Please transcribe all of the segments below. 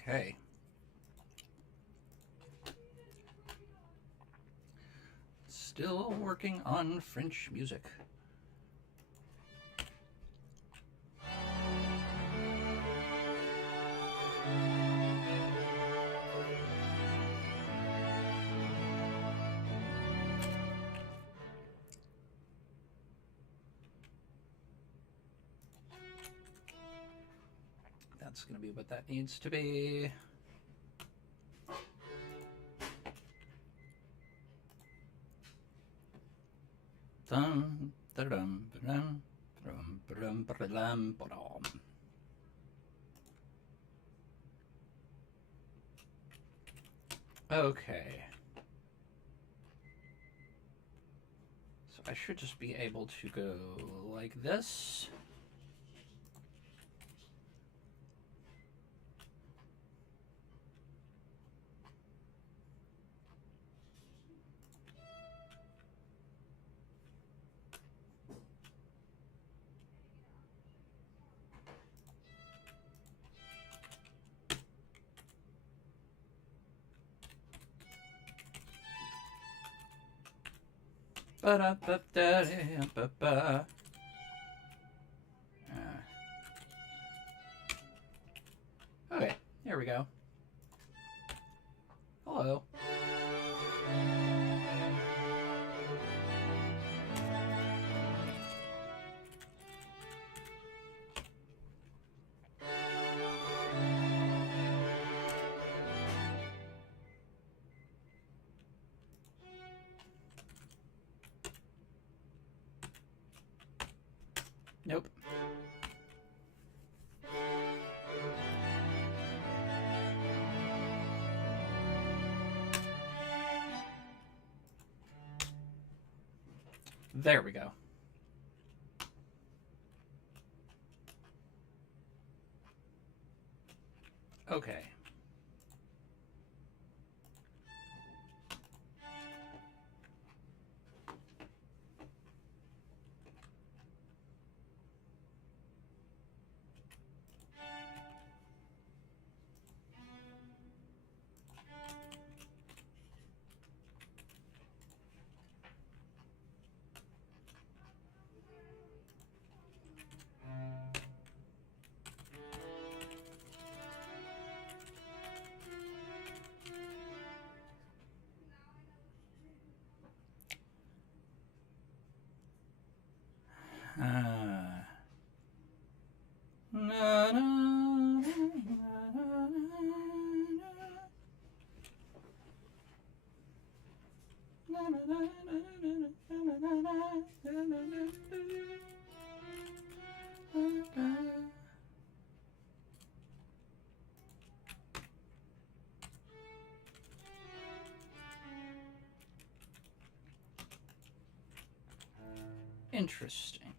Okay. Still working on French music. That's going to be what that needs to be. Dum, da-dum, ba-dum, ba-dum, ba-dum, ba-dum, ba-dum. Okay. So I should just be able to go like this. Ba-da-ba-da-ba-ba. Okay, here we go. Hello. Nope. There we go. Okay. Na, na, Interesting.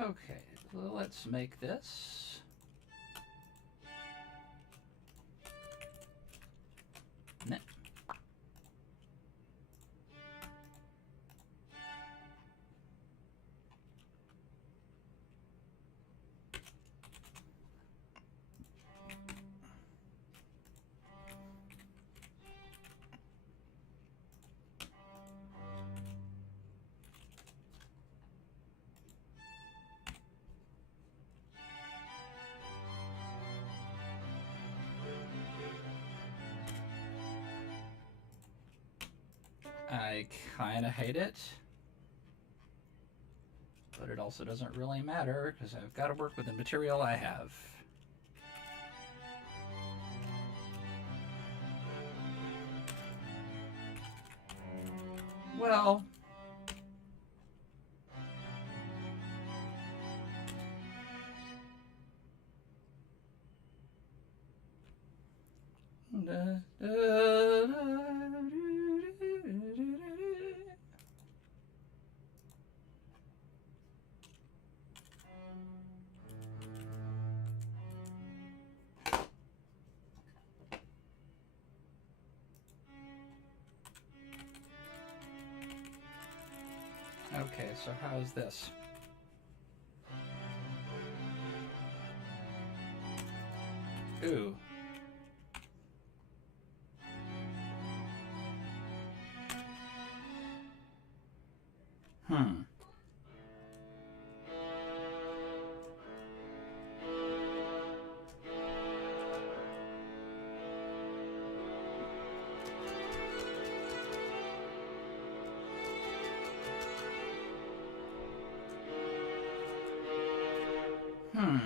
Okay, let's make this. Nah. I kind of hate it, but it also doesn't really matter because I've got to work with the material I have. Well, Okay, so how's this? Ooh. Hmm. Hmm.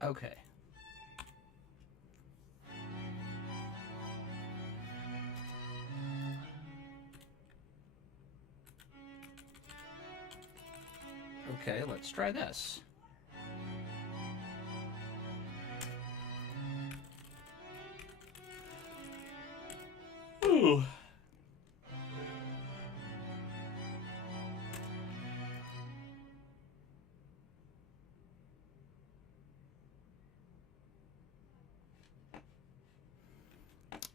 Okay. Okay, let's try this. Ooh.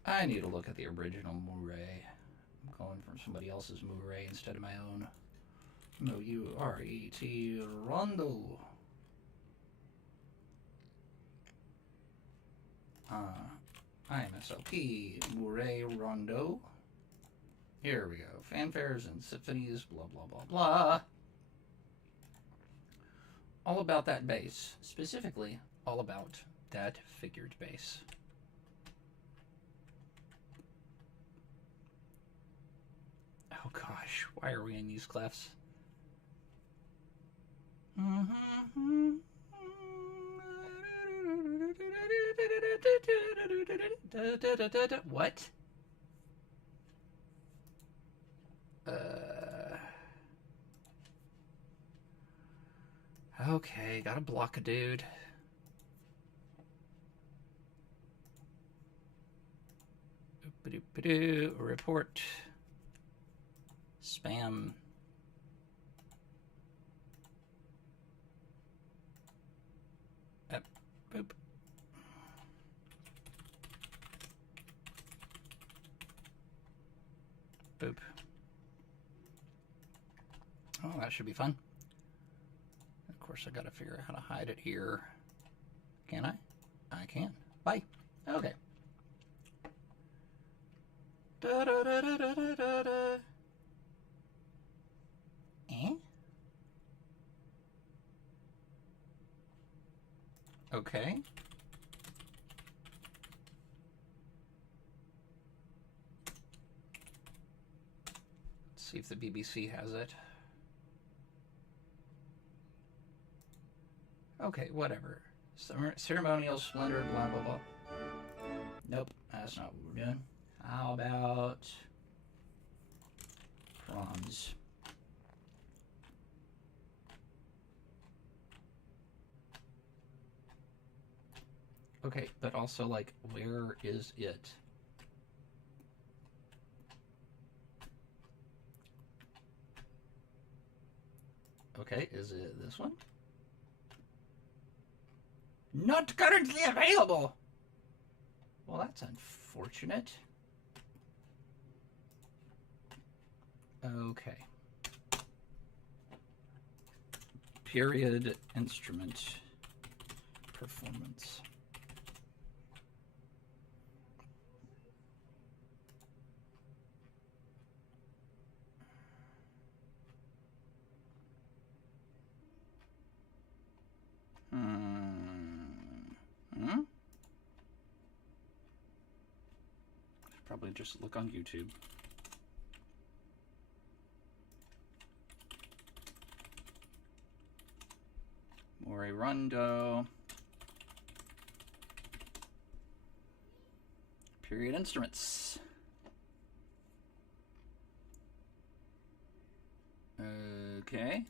I need to look at the original Murray. I'm going from somebody else's Murray instead of my own. Mouret Rondo. IMSLP Murray Rondo. Here we go. Fanfares and symphonies, blah, blah, blah, blah. All about that bass. Specifically, all about that figured bass. Oh gosh, why are we in these clefs? What? Okay, gotta block a dude. Report. Spam. Boop. Boop. Oh, that should be fun. Of course, I gotta figure out how to hide it here. Can I? I can. Bye. Okay. Da da da da da da da. Eh? Okay. Let's see if the BBC has it. Okay, whatever. Ceremonial splendor, blah, blah, blah. Nope, that's not what we're doing. How about proms? Okay, but also, like, where is it? Okay, is it this one? Not currently available! Well, that's unfortunate. Okay. Period instrument performance. Hmm? probably just look on YouTube. Mori Rondo. Period instruments. Okay.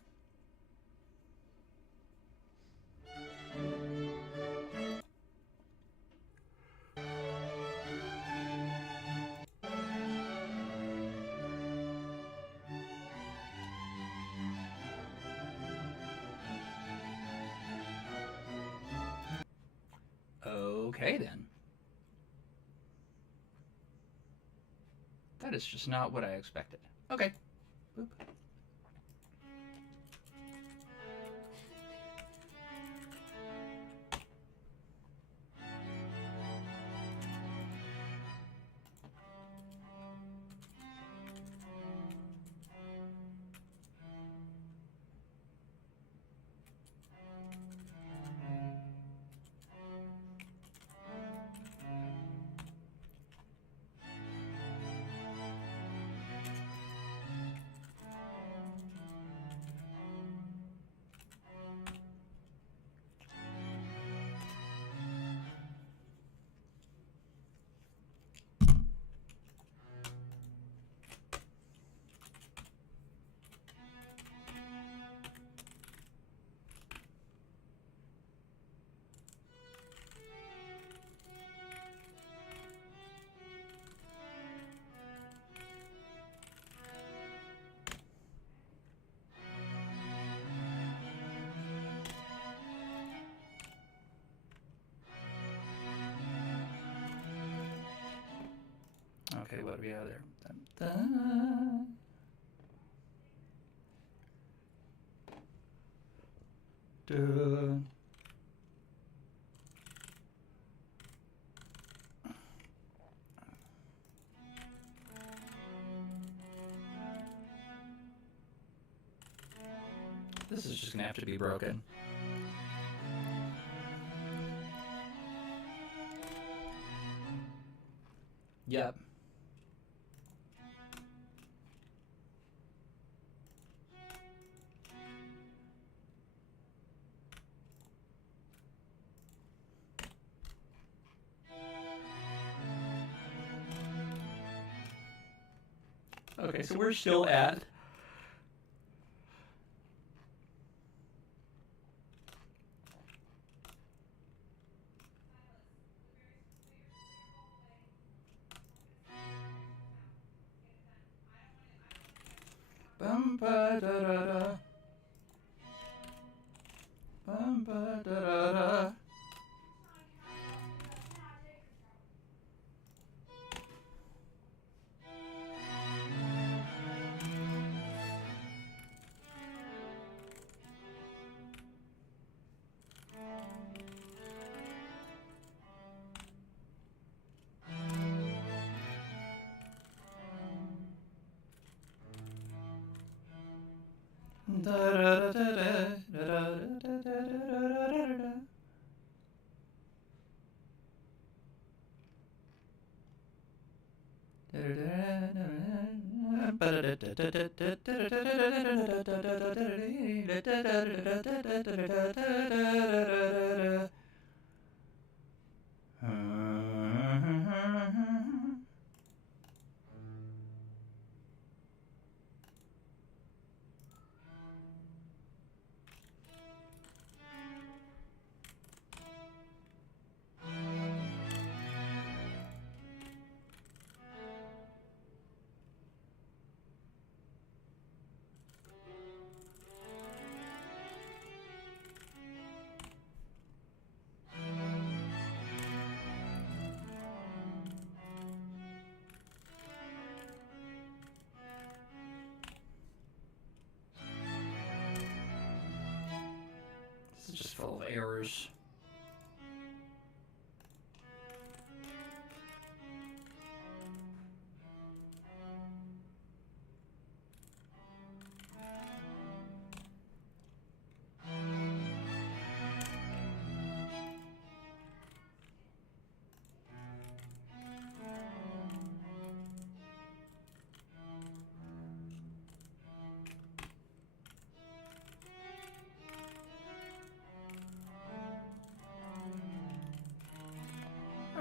Okay then. That is just not what I expected. Okay. Boop. Okay, what do we have there? Dun, dun. Dun. This is just gonna have to be broken. Yep. Okay, so we're still at bum ba da da da bum ba da da da. Da da da da da da da da da da. This is just full of errors.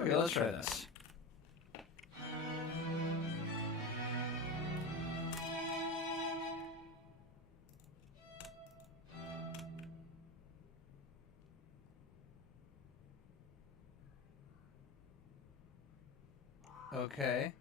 Okay, let's try this. Okay.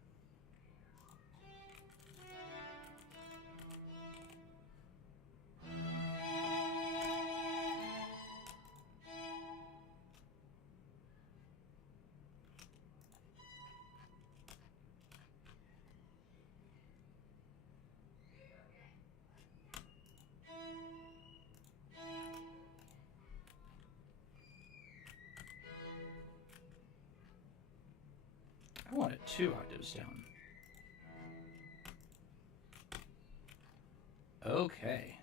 I want it 2 octaves down. Okay.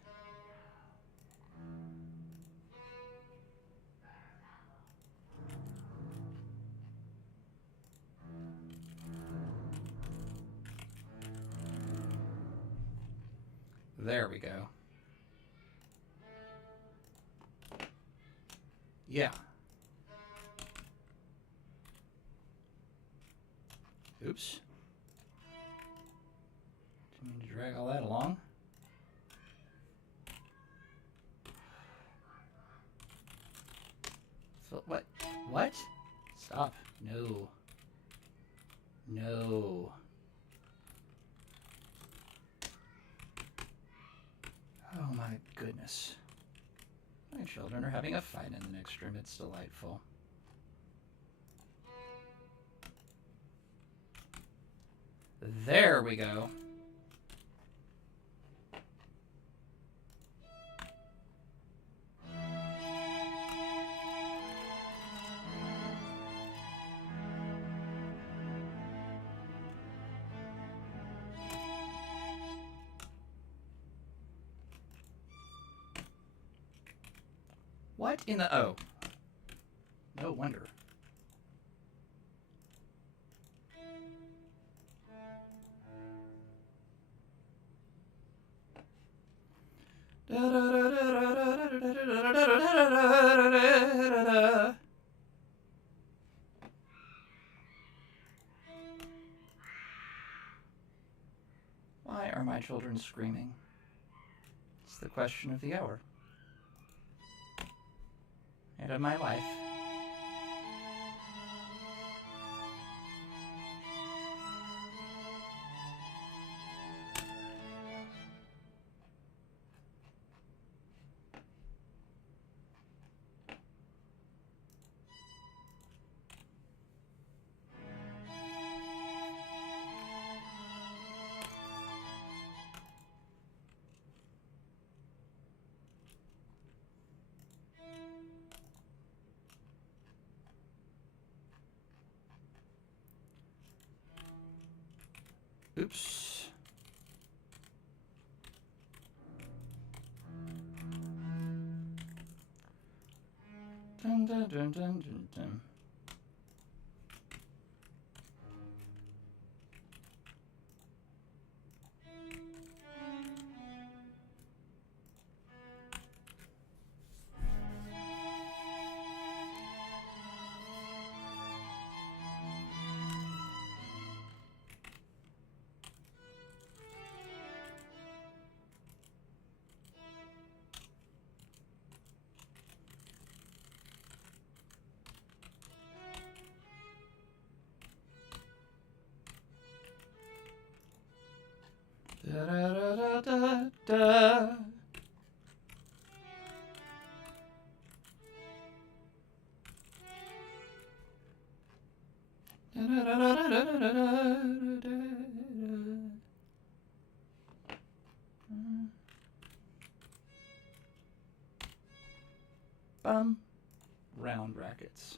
There we go. Yeah. Oops. Didn't mean to drag all that along. So, what? What? Stop. No. No. Oh my goodness. My children are having a fight in the next room. It's delightful. There we go. What in the... Oh. No wonder. Why are my children screaming? It's the question of the hour. And of my life. Oops. Dun, dun, dun, dun, dun, dun. Da, da, da, da, da. Bum. Round brackets.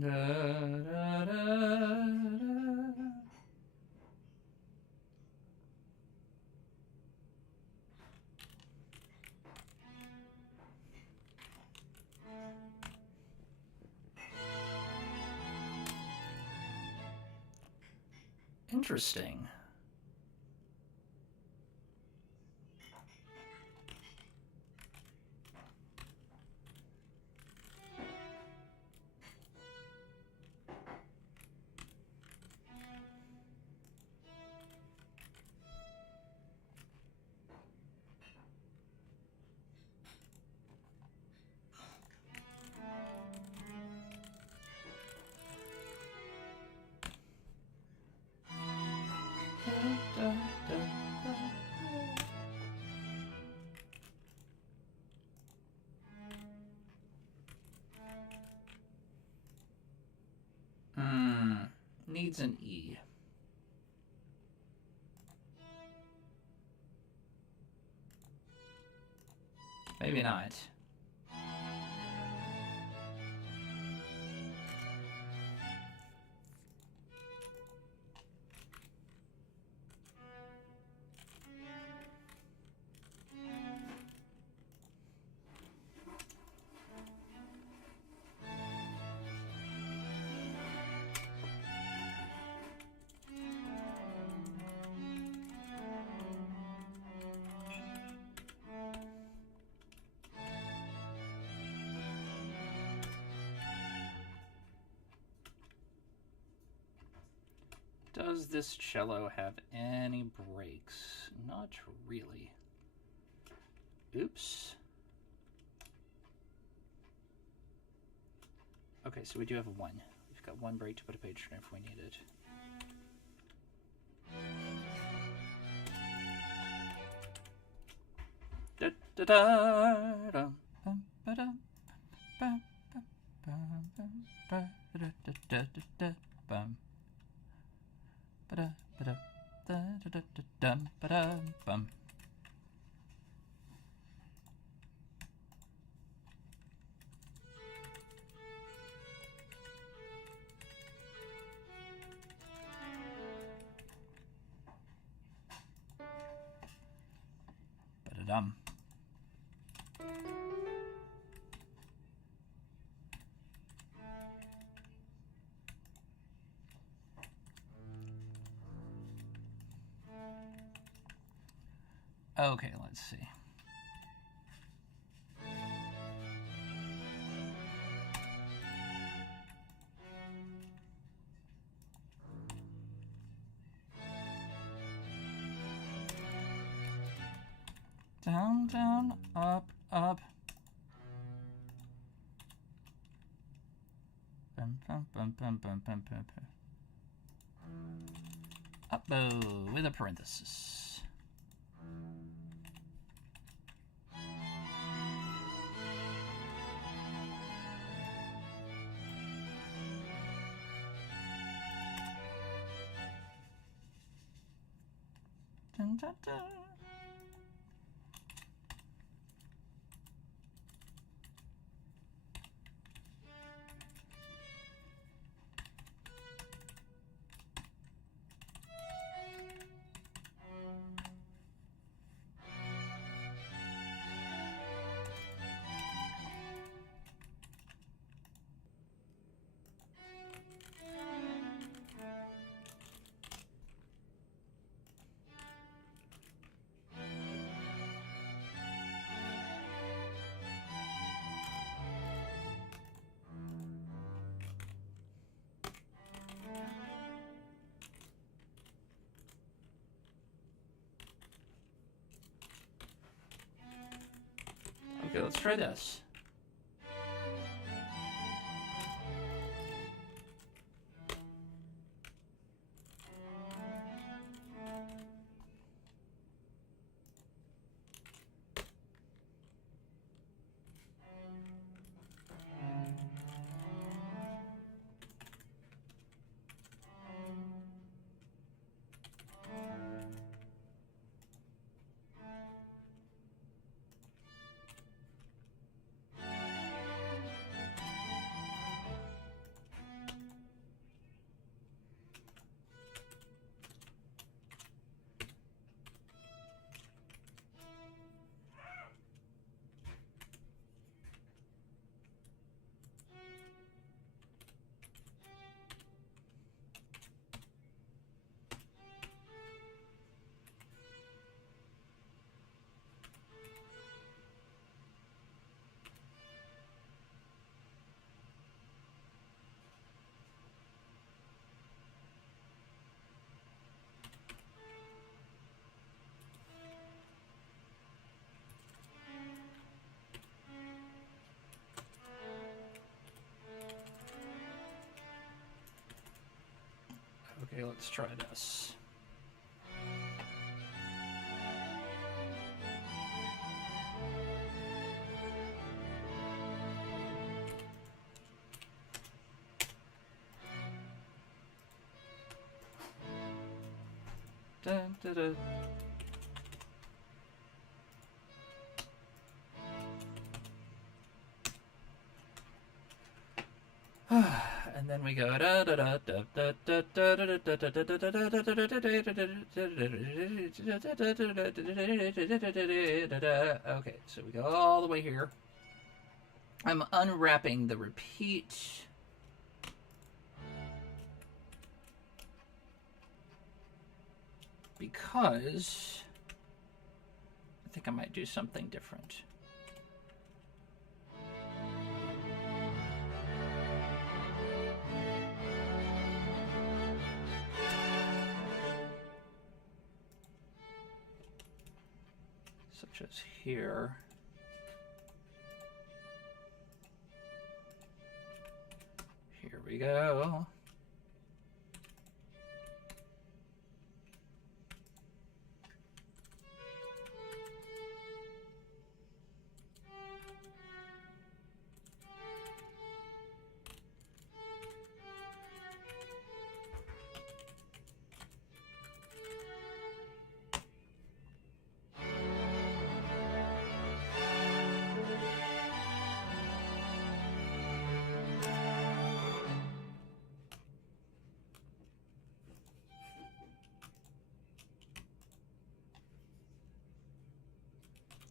Da, da, da, da. Interesting. Needs an E. Maybe not. Does this cello have any breaks? Not really. Oops. Okay, so we do have one. We've got one break to put a page turn if we need it. Da da da da. Bum ba da. Bum bum bum bum ba da da da da da bum. Ba da ba da da da da da dum ba da bum. Ba da dum. Okay, let's see. Down, down, up, up. Bum, bum, bum, bum, bum, bum, bum, bum. Up-bow with a parenthesis. Dun, dun, dun. Okay, let's try this. Okay, let's try this. Dun, dun, dun. And then we go. Okay, so we go all the way here. I'm unwrapping the repeat. Because I think I might do something different. Such as here. Here we go.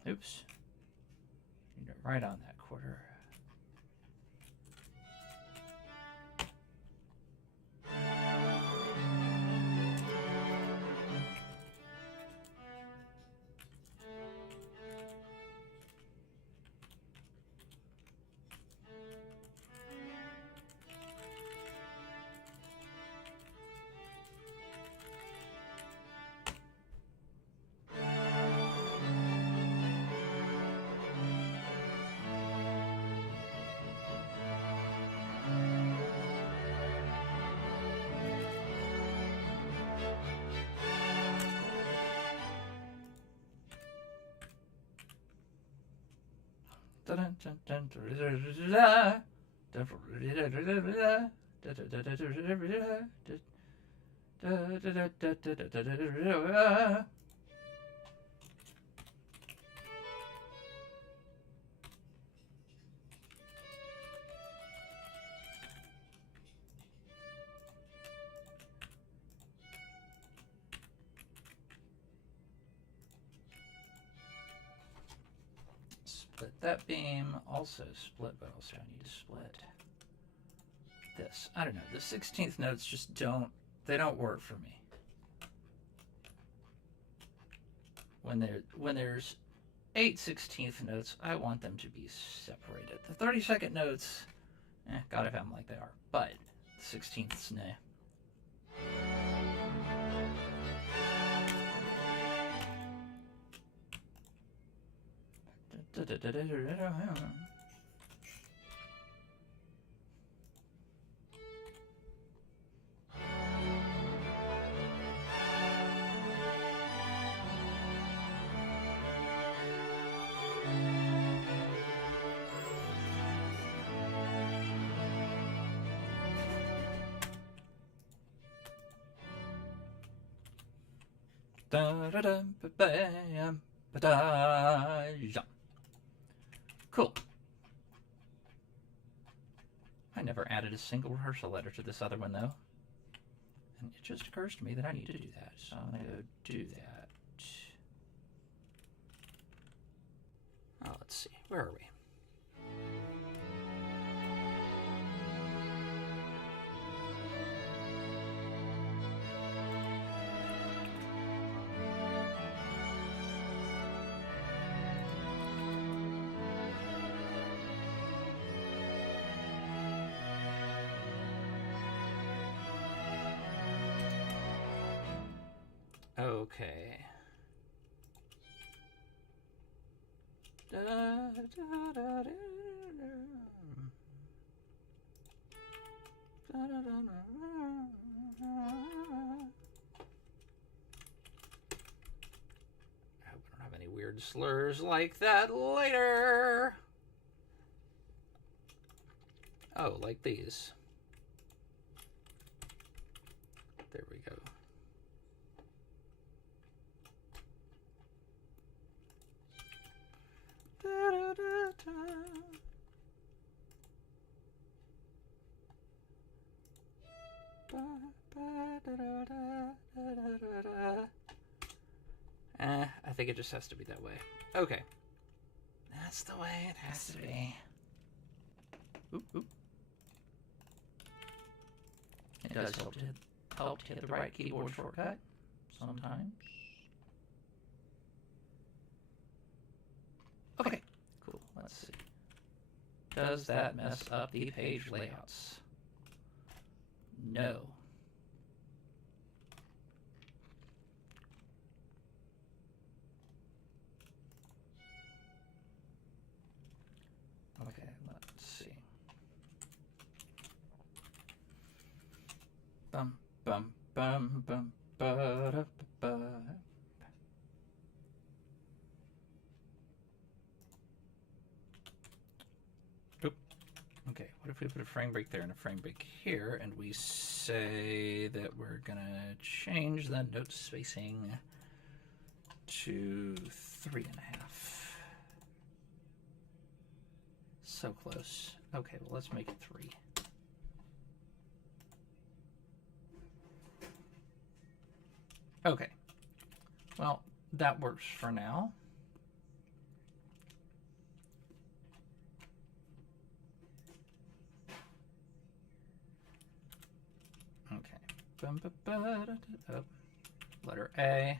Oops. Right on that quarter. Split that beam, also split, but also I need to split this. I don't know, the 16th notes just don't work for me. When there's 8 16th notes, I want them to be separated. The 32nd notes, gotta have them like they are, but the 16ths, nah. Cool. I never added a single rehearsal letter to this other one, though. And it just occurs to me that I need to do that. So I'm going to go do that. Oh, let's see. Where are we? Okay. slurs like that later. Oh, like these. There we go. I think it just has to be that way. Okay. That's the way it has to be. Oop, oop. It does help to hit the right keyboard shortcut sometimes. Okay, cool. Let's see. Does that mess up the page layouts? No. Okay, let's see. Bum bum bum bum ba da ba. Oop. Okay, what if we put a frame break there and a frame break here, and we say that we're gonna change the note spacing to 3.5. So close. Okay, well, let's make it 3. Okay. Well, that works for now. Okay. Letter A.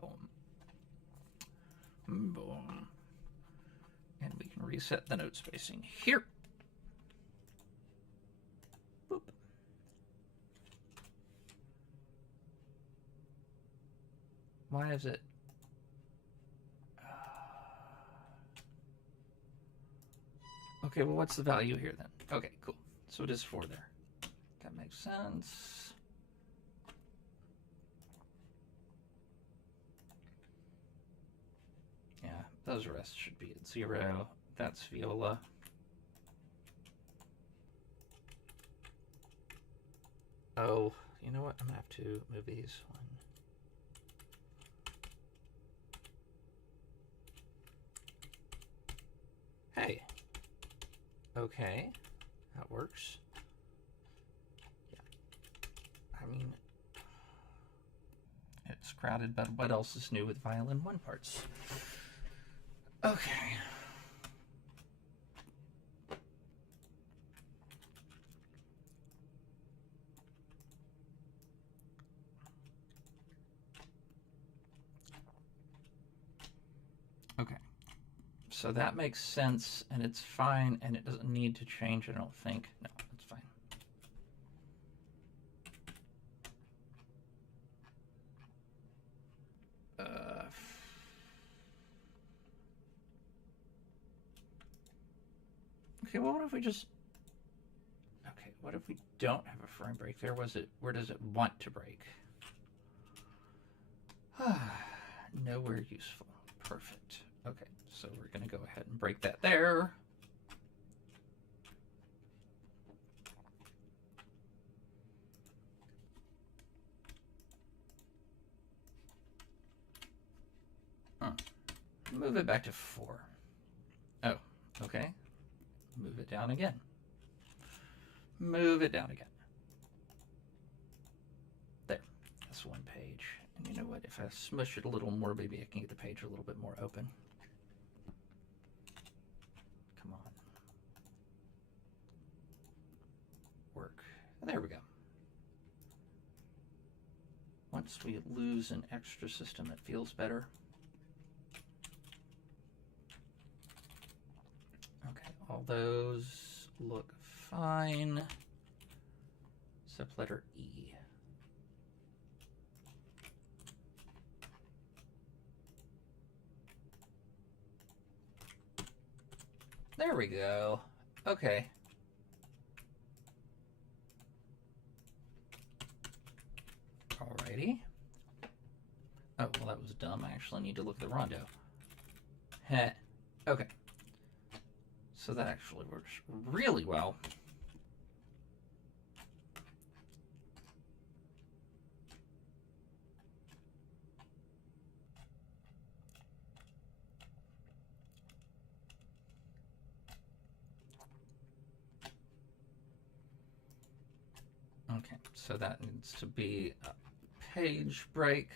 Boom. Boom. And we can reset the note spacing here. Boop. Why is it? Okay, well, what's the value here then? Okay, cool. So it is 4 there. That makes sense. Yeah, those rests should be at 0. That's viola. Oh, you know what? I'm gonna have to move these one. Hey. Okay, that works. Yeah. I mean, it's crowded, but what else is new with violin 1 parts? Okay. Okay. So that makes sense, and it's fine, and it doesn't need to change, I don't think. No, it's fine. Okay, well, what if we just... Okay, what if we don't have a frame break there? Where does it want to break? Nowhere useful. Perfect. Okay, so we're going to go ahead and break that there. Move it back to 4. Oh, okay. Move it down again. Move it down again. There. That's 1 page. And you know what? If I smush it a little more, maybe I can get the page a little bit more open. Come on. There we go. Once we lose an extra system, it feels better. Okay, all those look fine, except letter E. There we go. Okay. Alrighty. Oh, well, that was dumb. I actually need to look at the rondo. Heh. Okay. So that actually works really well. Okay, so that needs to be a page break.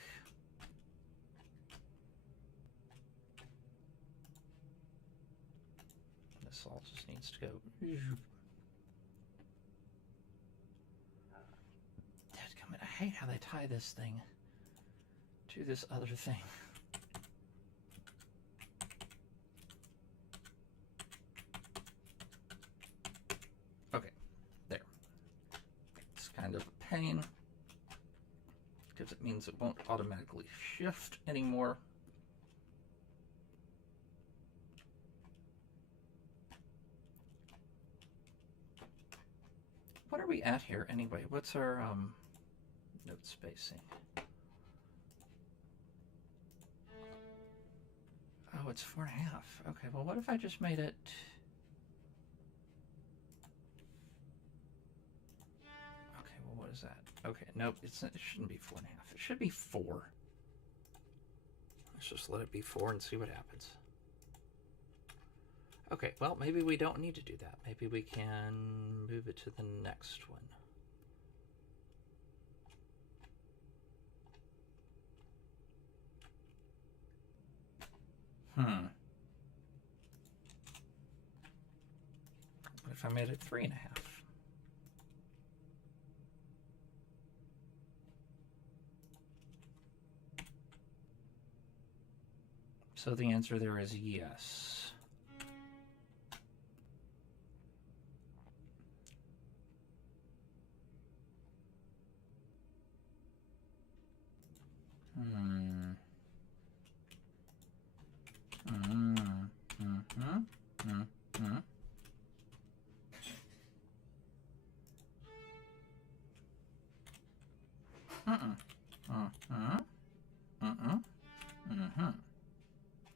This all just needs to go. Dadgummit, I hate how they tie this thing to this other thing. Okay, there. It's kind of a pain because it means it won't automatically shift anymore. What are we at here anyway? What's our note spacing? Oh, it's 4.5. Okay, well, what if I just made it... Okay, well, what is that? Okay, nope, it shouldn't be 4.5. It should be 4. Let's just let it be 4 and see what happens. Okay, well, maybe we don't need to do that. Maybe we can move it to the next one. What if I made it 3.5? So the answer there is yes.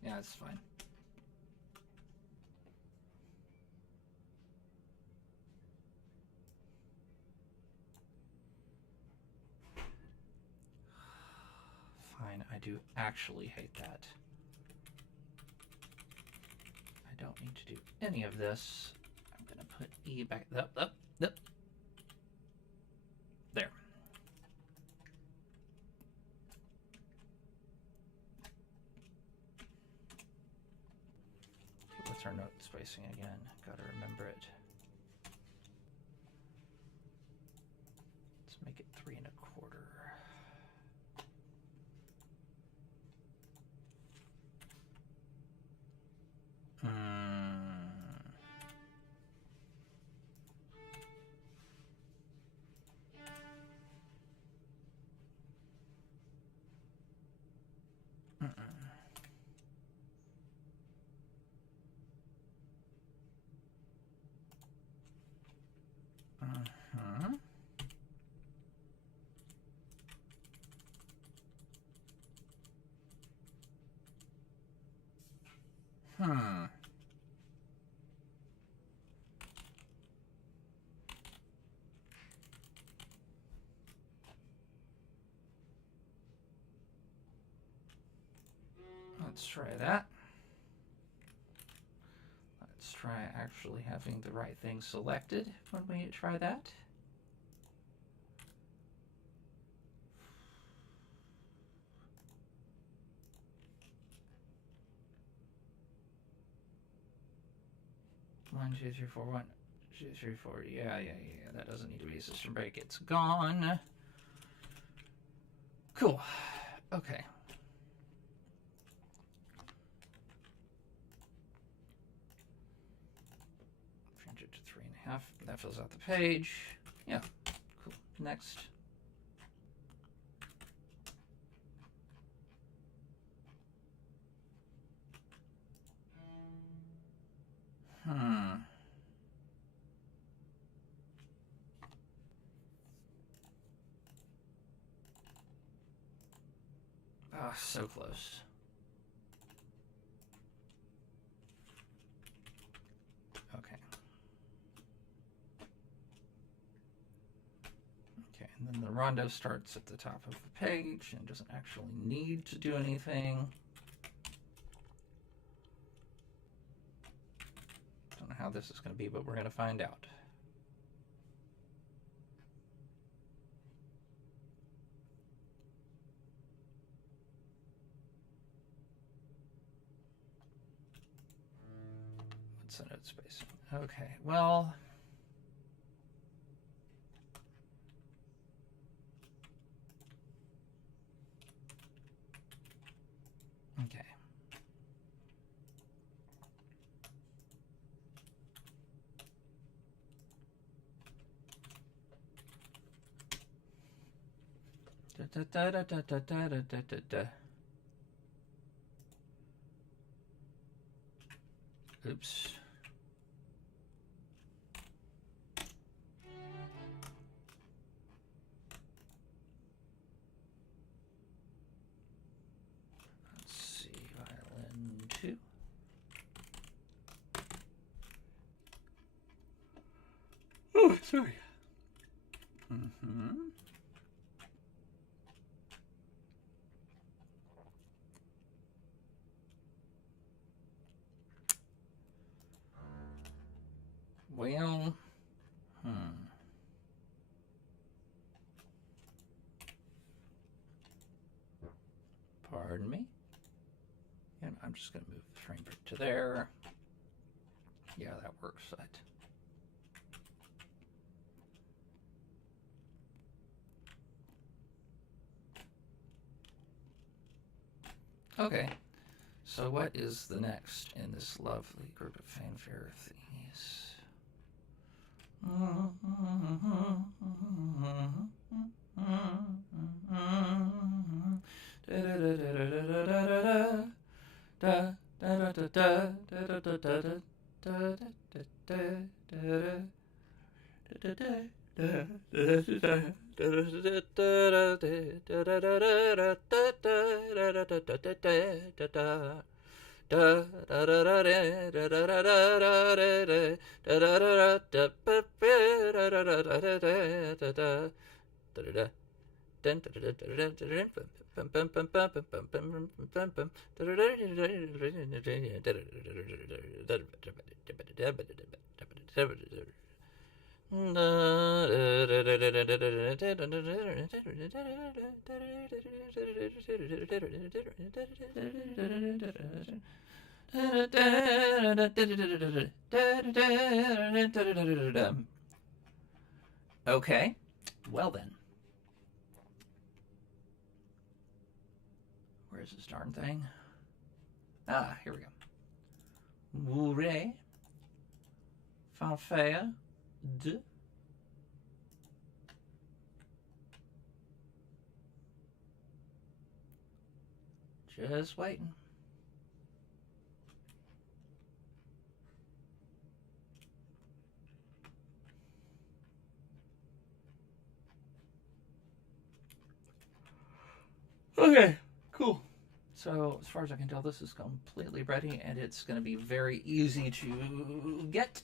Yeah, it's fine. Fine, I do actually hate that. I don't need to do any of this. I'm gonna put E back up. There. What's our note spacing again? Gotta remember it. Let's make it 3 1/4. Let's try that. Let's try actually having the right thing selected when we try that. One, two, three, four, 1. 340. Yeah. That doesn't need to be a system break. It's gone. Cool. Okay. Change it to 3.5. That fills out the page. Yeah. Cool. Next. Oh, so close. Okay. Okay, and then the rondo starts at the top of the page and doesn't actually need to do anything. Don't know how this is going to be, but we're going to find out. What's the note spacing? Okay, well... Okay. Oops. Let's see, violin 2. Oh, sorry. Well, pardon me. And I'm just going to move the frame rate to there. Yeah, that works. Okay, so what is the next in this lovely group of fanfare thingies? Okay, well then. Where's this darn thing? Ah, here we go. Mouret. Fanfare. De. Just waiting. Okay, cool. So as far as I can tell, this is completely ready, and it's going to be very easy to get.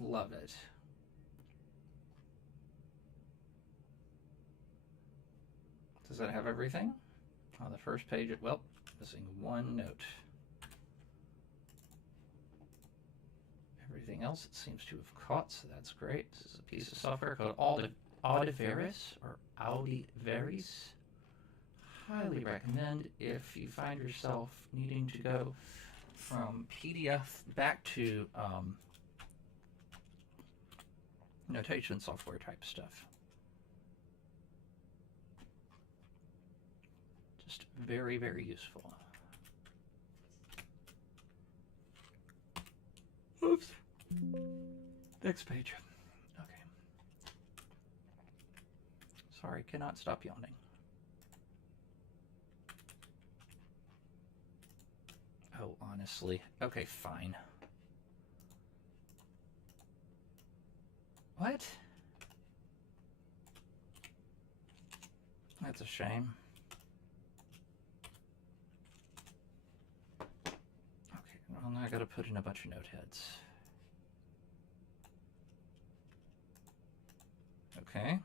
Love it. Does that have everything? On the first page, well, missing one note. Everything else it seems to have caught, so that's great. This is a piece of software called Audiveris, or Audiveris. highly recommend if you find yourself needing to go from PDF back to notation software type stuff. Just very, very useful. Oops. Next page. Okay. Sorry, cannot stop yawning. Oh, honestly. Okay, fine. What? That's a shame. Okay, well, now I gotta put in a bunch of note heads. Okay.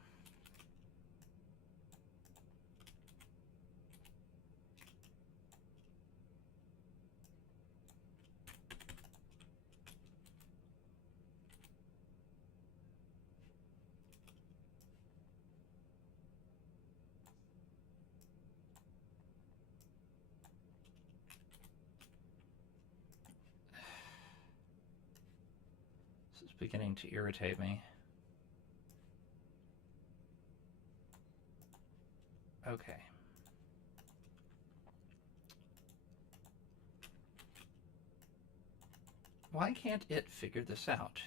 This is beginning to irritate me. Okay. Why can't it figure this out?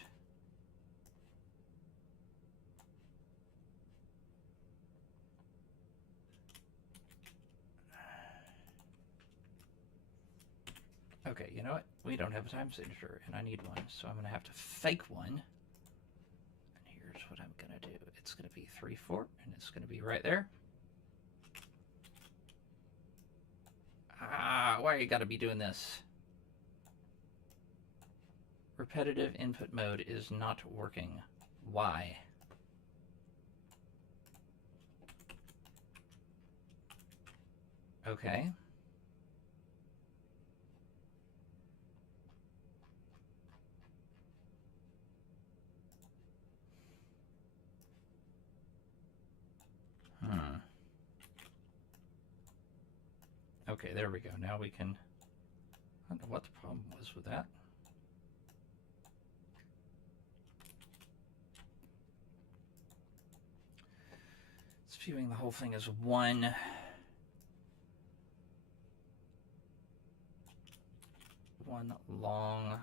Okay, you know what? We don't have a time signature, and I need one, so I'm going to have to fake one. And here's what I'm going to do. It's going to be 3/4, and it's going to be right there. Ah, why you got to be doing this? Repetitive input mode is not working. Why? Okay. Okay, there we go. Now we can... I don't know what the problem was with that. It's viewing the whole thing as one long...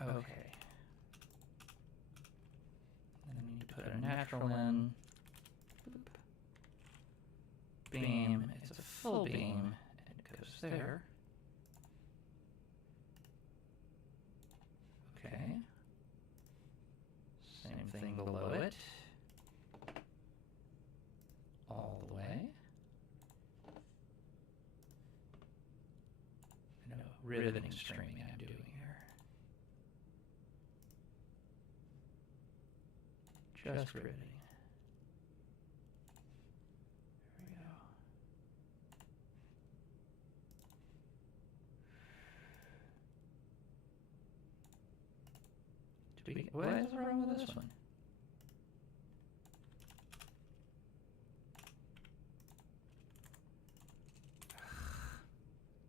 Okay. And then we need to put a natural in. Boop. Beam. It's a full beam. And it goes there. Okay. Same thing below it. All the way. No riveting streaming I'm doing here. Just riveting. There we go. What is wrong with this one?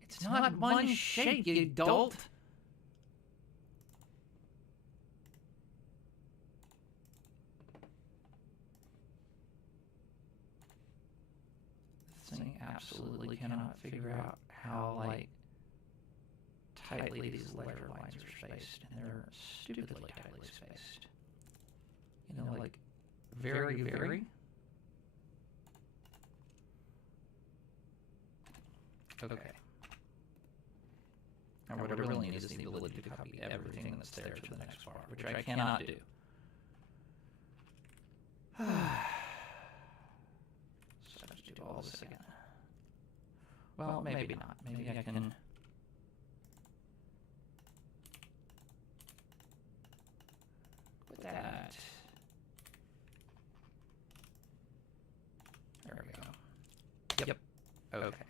It's not one shape, you dolt. This thing absolutely cannot figure out how, like, tightly these letter lines are spaced, and they're stupidly tightly spaced. You know, like, very, very. Okay. Now what I really need is the ability to copy everything that's there to the next bar, which I cannot do. So I have to do all this again. Well, maybe not. Maybe I can... put that... There we go. Yep. Okay.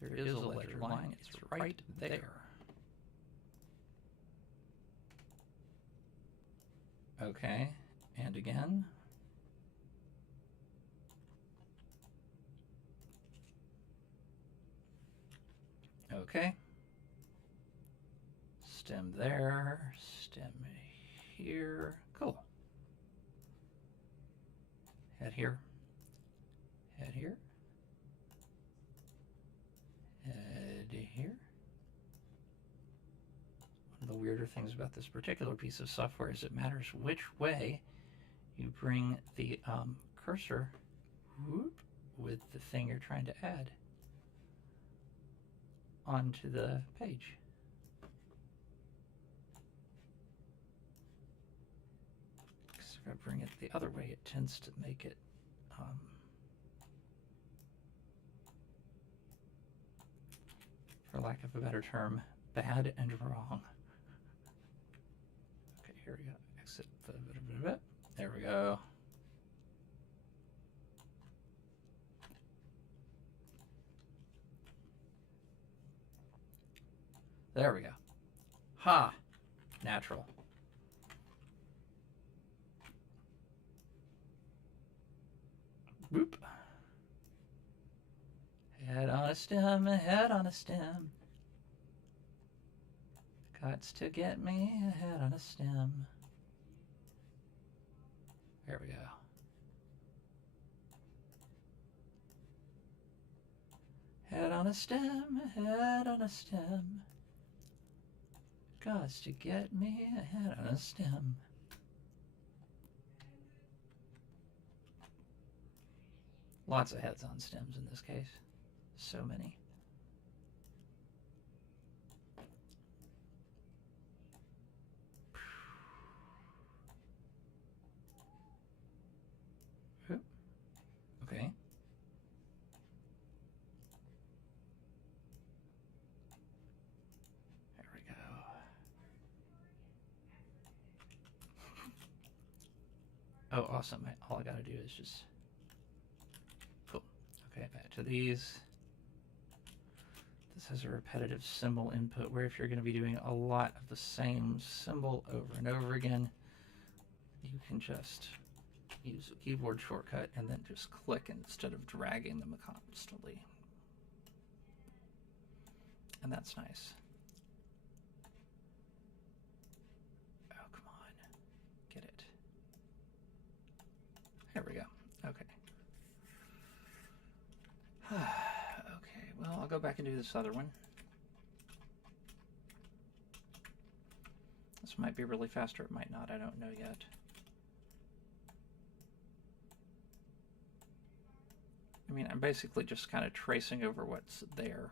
There is a ledger line. It's right there. Okay, and again. Okay. Stem there, stem here. Cool. Head here. Head here. Head here. One of the weirder things about this particular piece of software is it matters which way you bring the cursor with the thing you're trying to add onto the page. Because if I bring it the other way, it tends to make it for lack of a better term, bad and wrong. Okay, here we go. Exit. There we go. There we go. Ha! Natural. Boop. Head on a stem, head on a stem. Gots to get me a head on a stem. There we go. Head on a stem, head on a stem. Gots to get me a head on a stem. Lots of heads on stems in this case. So many. Okay. There we go. Oh, awesome. All I gotta do is just... Cool. Okay, back to these. This has a repetitive symbol input where if you're going to be doing a lot of the same symbol over and over again, you can just use a keyboard shortcut and then just click instead of dragging them constantly. And that's nice. Oh, come on. Get it. There we go. Okay. Okay, well, I'll go back and do this other one. This might be really fast or it might not. I don't know yet. I mean, I'm basically just kind of tracing over what's there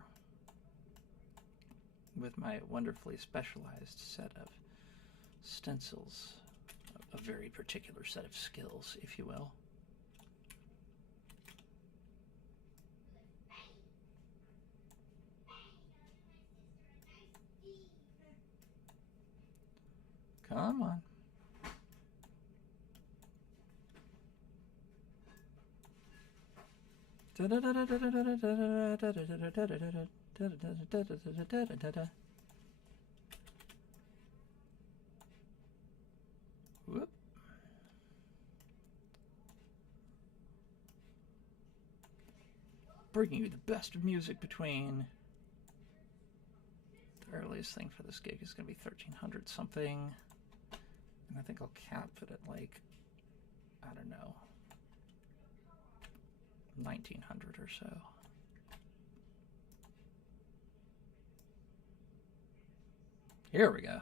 with my wonderfully specialized set of stencils, a very particular set of skills, if you will. Come on. Whoop. Bringing you the best of music between... The earliest thing for this gig is going to be 1300 something. And I think I'll cap it at like, I don't know, 1900 or so. Here we go.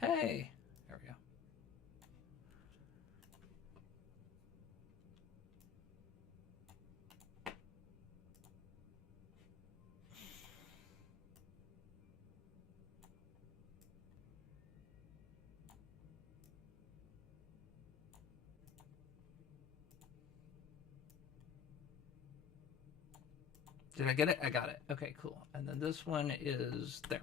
Hey, there we go. Did I get it? I got it. Okay, cool. And then this one is there.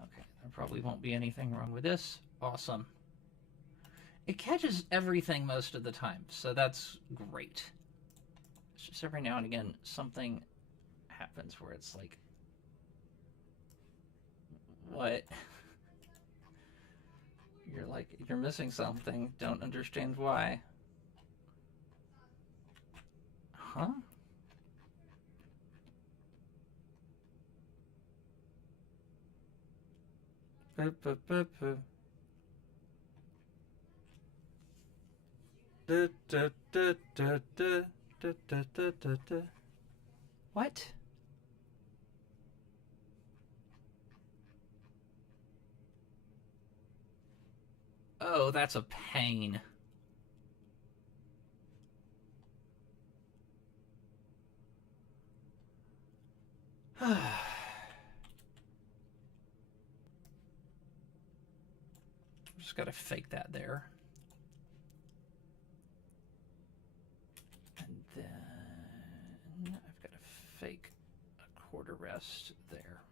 Okay, there probably won't be anything wrong with this. Awesome. It catches everything most of the time, so that's great. It's just every now and again something happens where it's like, what? You're like, you're missing something. Don't understand why. Huh? What? Oh, that's a pain. Just gotta fake that there. And then I've got to fake a quarter rest there.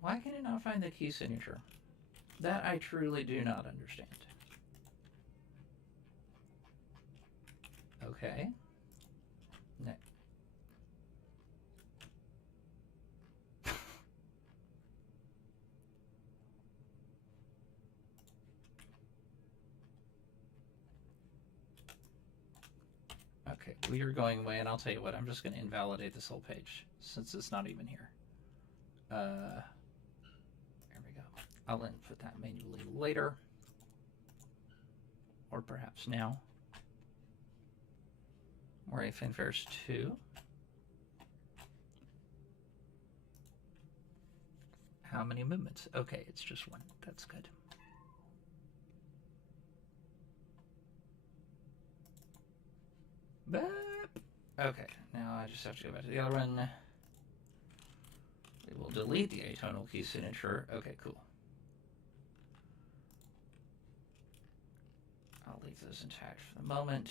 Why can it not find the key signature? That I truly do not understand. Okay. Next. Okay, we are going away, and I'll tell you what, I'm just going to invalidate this whole page, since it's not even here. There we go. I'll input that manually later. Or perhaps now. Moray Fanfares 2. How many movements? Okay, it's just one. That's good. Okay, now I just have to go back to the other one. We will delete the atonal key signature. Okay, cool. I'll leave those intact for the moment.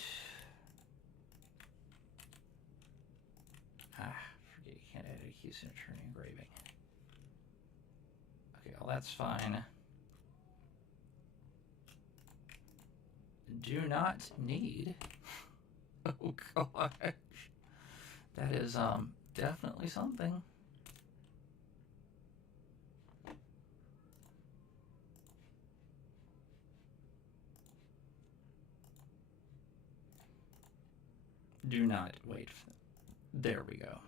Forget you can't add a key signature in engraving. Okay, well that's fine. Do not need. Oh gosh. That is definitely something. Do not wait. There we go.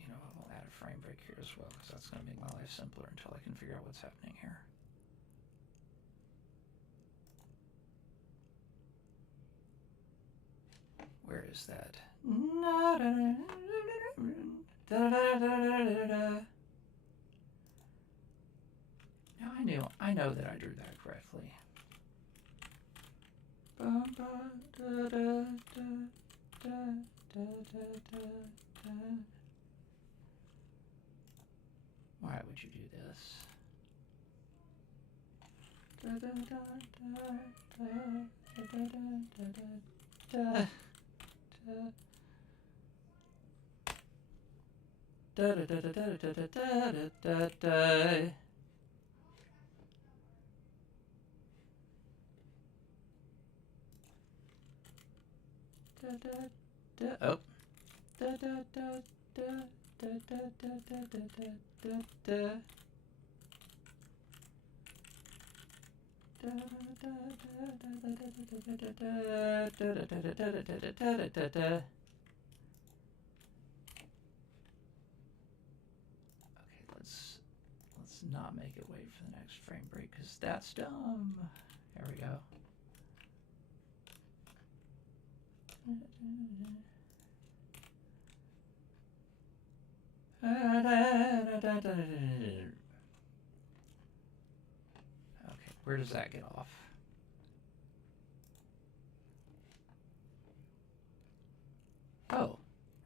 You know, I'll add a frame break here as well, because that's going to make my life simpler until I can figure out what's happening here. Where is that? Now I know that I drew that correctly. Why would you do this? Oh. Let's not make it wait for the next frame break, because that's dumb. There we go. Okay, where does that get off?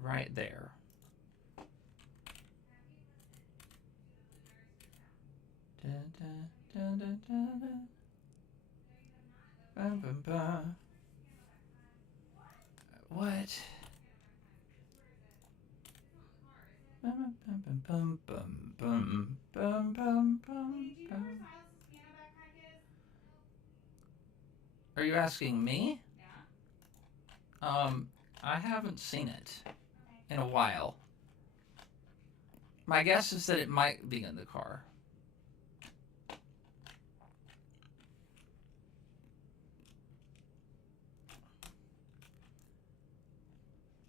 right there. Dun, dun, dun, dun, dun, dun. Bum, bum, bum. What? Bum, bum, bum, bum, bum, bum, bum, bum, bum, bum. Are you asking me? I haven't seen it in a while. My guess is that it might be in the car.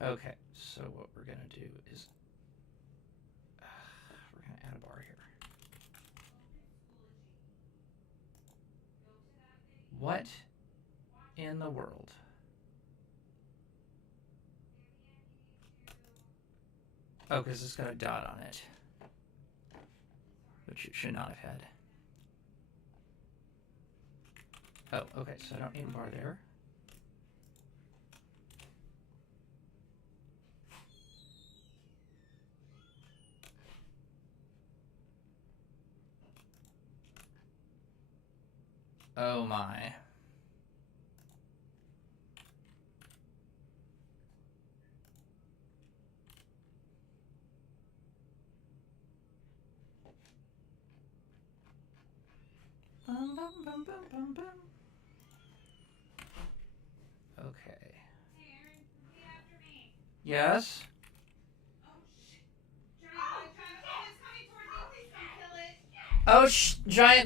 Okay, so what we're gonna do is we're gonna add a bar here. What in the world? Oh, because it's got a dot on it, which it should not have had. Oh, okay, so I don't need a bar there. Oh my. Bum, bum, bum, bum, bum, bum. Okay. Hey, Aaron, repeat after me. Yes? Oh, shit. Giant, it's coming towards me. Please don't kill it. Oh, giant